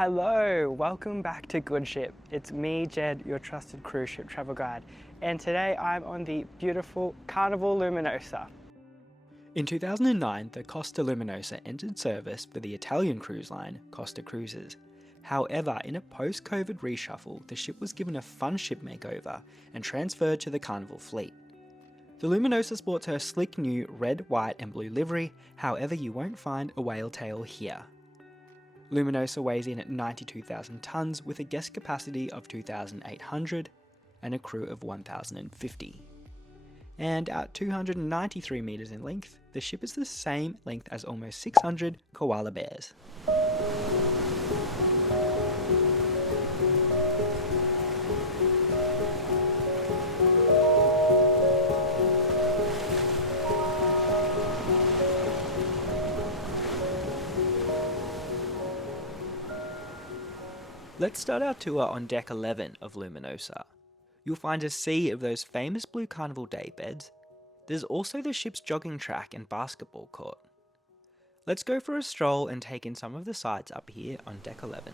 Hello, welcome back to Good Ship. It's me, Jed, your trusted cruise ship travel guide, and today I'm on the beautiful Carnival Luminosa. In 2009, the Costa Luminosa entered service for the Italian cruise line Costa Cruises. However, in a post-COVID reshuffle, the ship was given a fun ship makeover and transferred to the Carnival fleet. The Luminosa sports her sleek new red, white and blue livery, however you won't find a whale tail here. Luminosa weighs in at 92,000 tonnes with a guest capacity of 2,800 and a crew of 1,050. And at 293 metres in length, the ship is the same length as almost 600 koala bears. Let's start our tour on deck 11 of Luminosa. You'll find a sea of those famous blue Carnival day beds. There's also the ship's jogging track and basketball court. Let's go for a stroll and take in some of the sights up here on deck 11.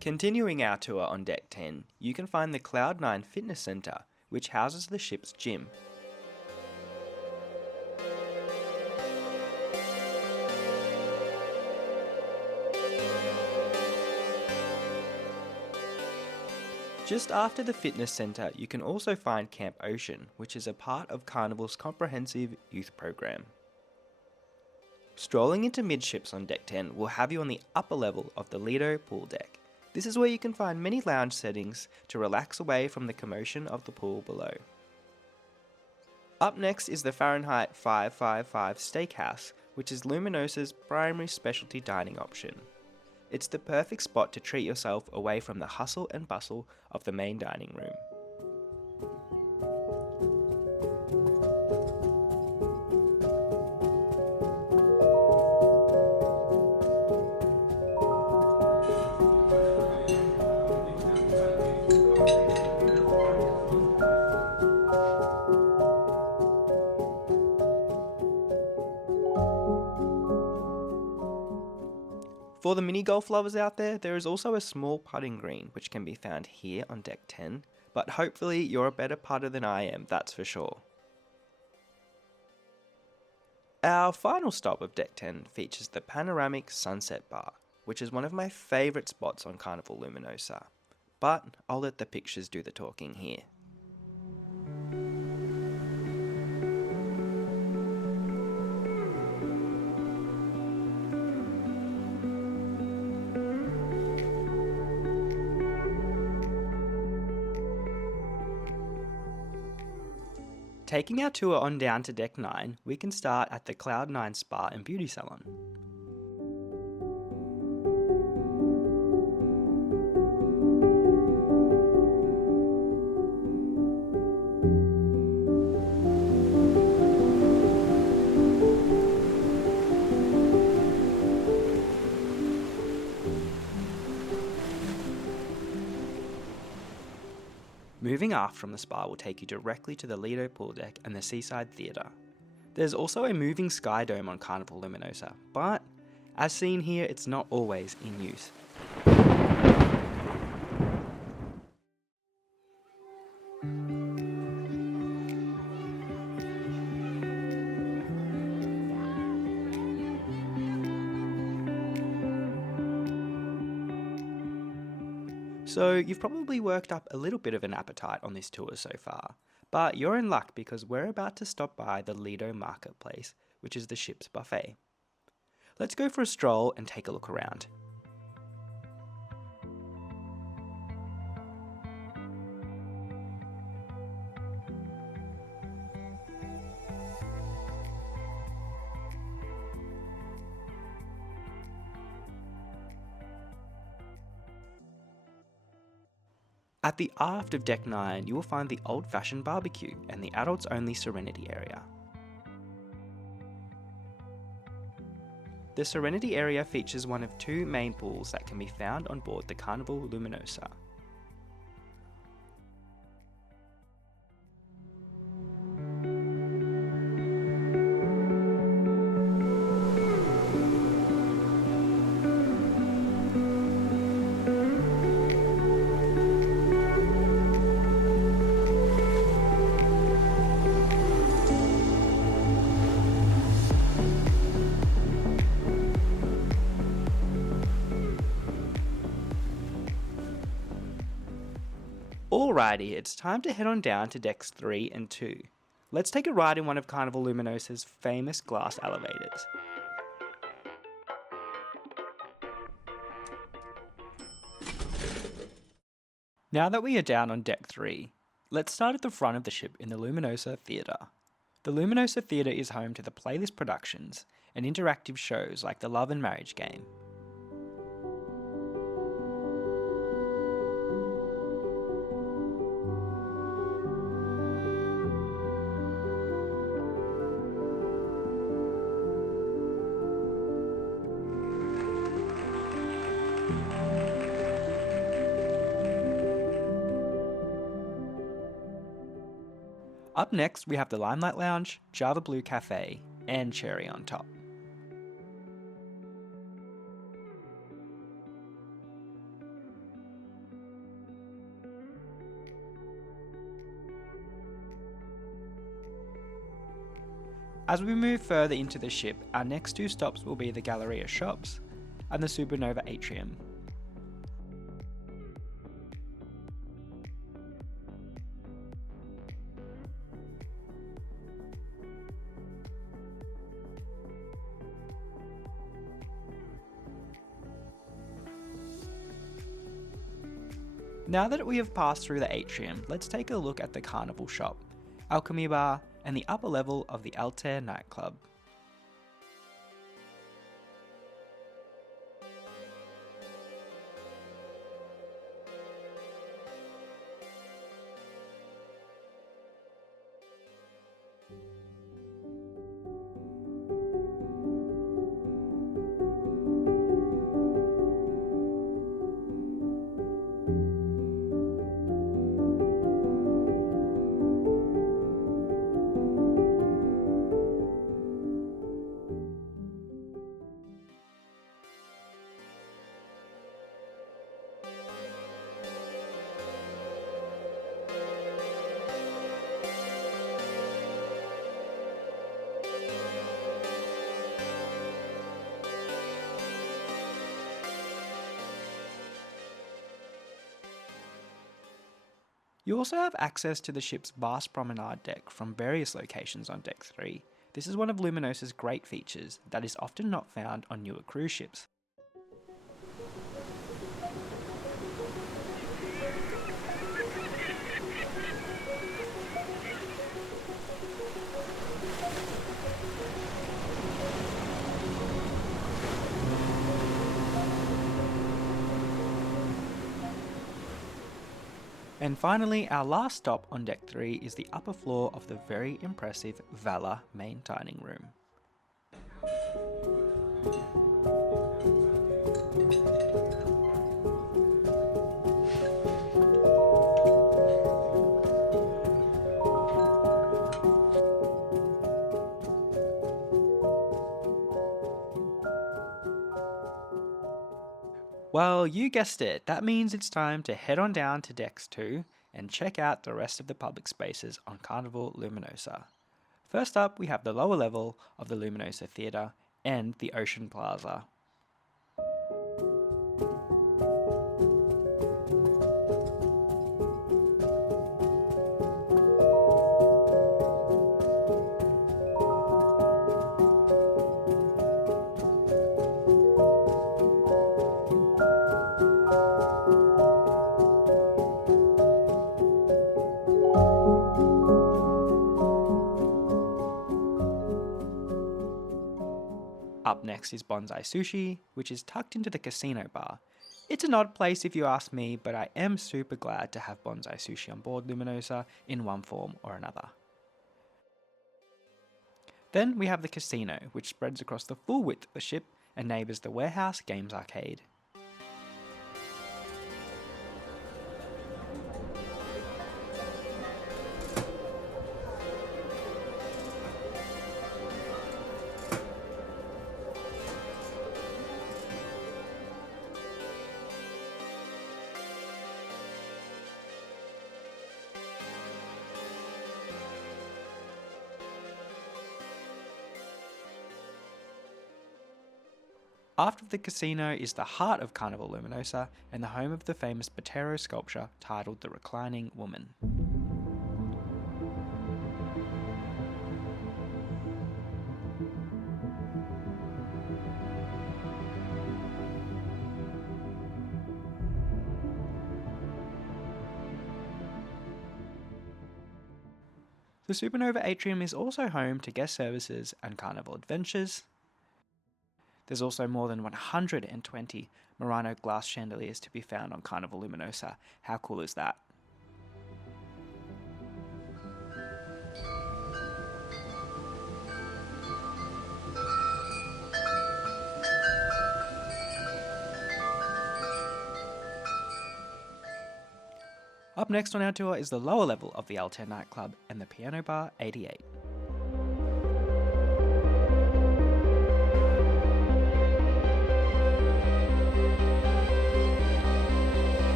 Continuing our tour on deck 10, you can find the Cloud9 Fitness Centre, which houses the ship's gym. Just after the fitness centre, you can also find Camp Ocean, which is a part of Carnival's comprehensive youth program. Strolling into midships on deck 10 will have you on the upper level of the Lido pool deck. This is where you can find many lounge settings to relax away from the commotion of the pool below. Up next is the Fahrenheit 555 Steakhouse, which is Luminosa's primary specialty dining option. It's the perfect spot to treat yourself away from the hustle and bustle of the main dining room. For the mini golf lovers out there is also a small putting green which can be found here on deck 10, but hopefully you're a better putter than I am, that's for sure. Our final stop of deck 10 features the panoramic sunset bar, which is one of my favourite spots on Carnival Luminosa, but I'll let the pictures do the talking here. Taking our tour on down to deck 9, we can start at the Cloud9 Spa and Beauty Salon. Moving aft from the spa will take you directly to the Lido pool deck and the Seaside Theatre. There's also a moving sky dome on Carnival Luminosa, but as seen here, it's not always in use. So you've probably worked up a little bit of an appetite on this tour so far, but you're in luck because we're about to stop by the Lido Marketplace, which is the ship's buffet. Let's go for a stroll and take a look around. At the aft of Deck 9, you will find the old-fashioned barbecue and the adults-only Serenity area. The Serenity area features one of two main pools that can be found on board the Carnival Luminosa. Alrighty, it's time to head on down to decks 3 and 2. Let's take a ride in one of Carnival Luminosa's famous glass elevators. Now that we are down on deck 3, let's start at the front of the ship in the Luminosa Theatre. The Luminosa Theatre is home to the playlist productions and interactive shows like the Love and Marriage game. Up next, we have the Limelight Lounge, Java Blue Cafe, and Cherry on top. As we move further into the ship, our next two stops will be the Galleria Shops and the Supernova Atrium. Now that we have passed through the atrium, let's take a look at the Carnival Shop, Alchemy Bar, and the upper level of the Altair nightclub. You also have access to the ship's vast promenade deck from various locations on Deck 3. This is one of Luminosa's great features that is often not found on newer cruise ships. And finally, our last stop on Deck 3 is the upper floor of the very impressive Valor main dining room. Well, you guessed it, that means it's time to head on down to Decks 2 and check out the rest of the public spaces on Carnival Luminosa. First up, we have the lower level of the Luminosa Theatre and the Ocean Plaza. Next is Bonsai Sushi, which is tucked into the casino bar. It's an odd place if you ask me, but I am super glad to have Bonsai Sushi on board Luminosa in one form or another. Then we have the casino, which spreads across the full width of the ship and neighbours the Warehouse Games Arcade. After the casino is the heart of Carnival Luminosa and the home of the famous Botero sculpture titled The Reclining Woman. The Supernova Atrium is also home to guest services and carnival adventures. There's also more than 120 Murano glass chandeliers to be found on Carnival Luminosa. How cool is that? Up next on our tour is the lower level of the Altair nightclub and the Piano Bar 88.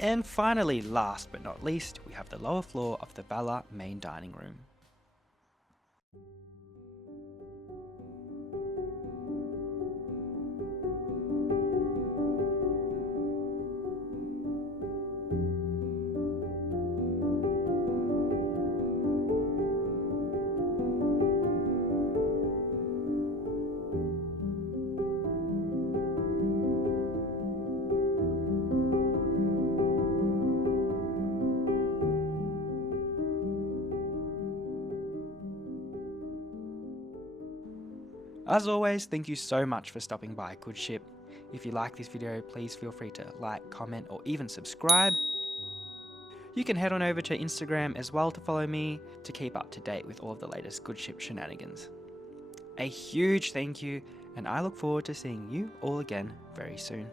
And finally, last but not least, we have the lower floor of the Bella main dining room. As always, thank you so much for stopping by Good Ship. If you like this video, please feel free to like, comment, or even subscribe. You can head on over to Instagram as well to follow me to keep up to date with all of the latest Good Ship shenanigans. A huge thank you, and I look forward to seeing you all again very soon.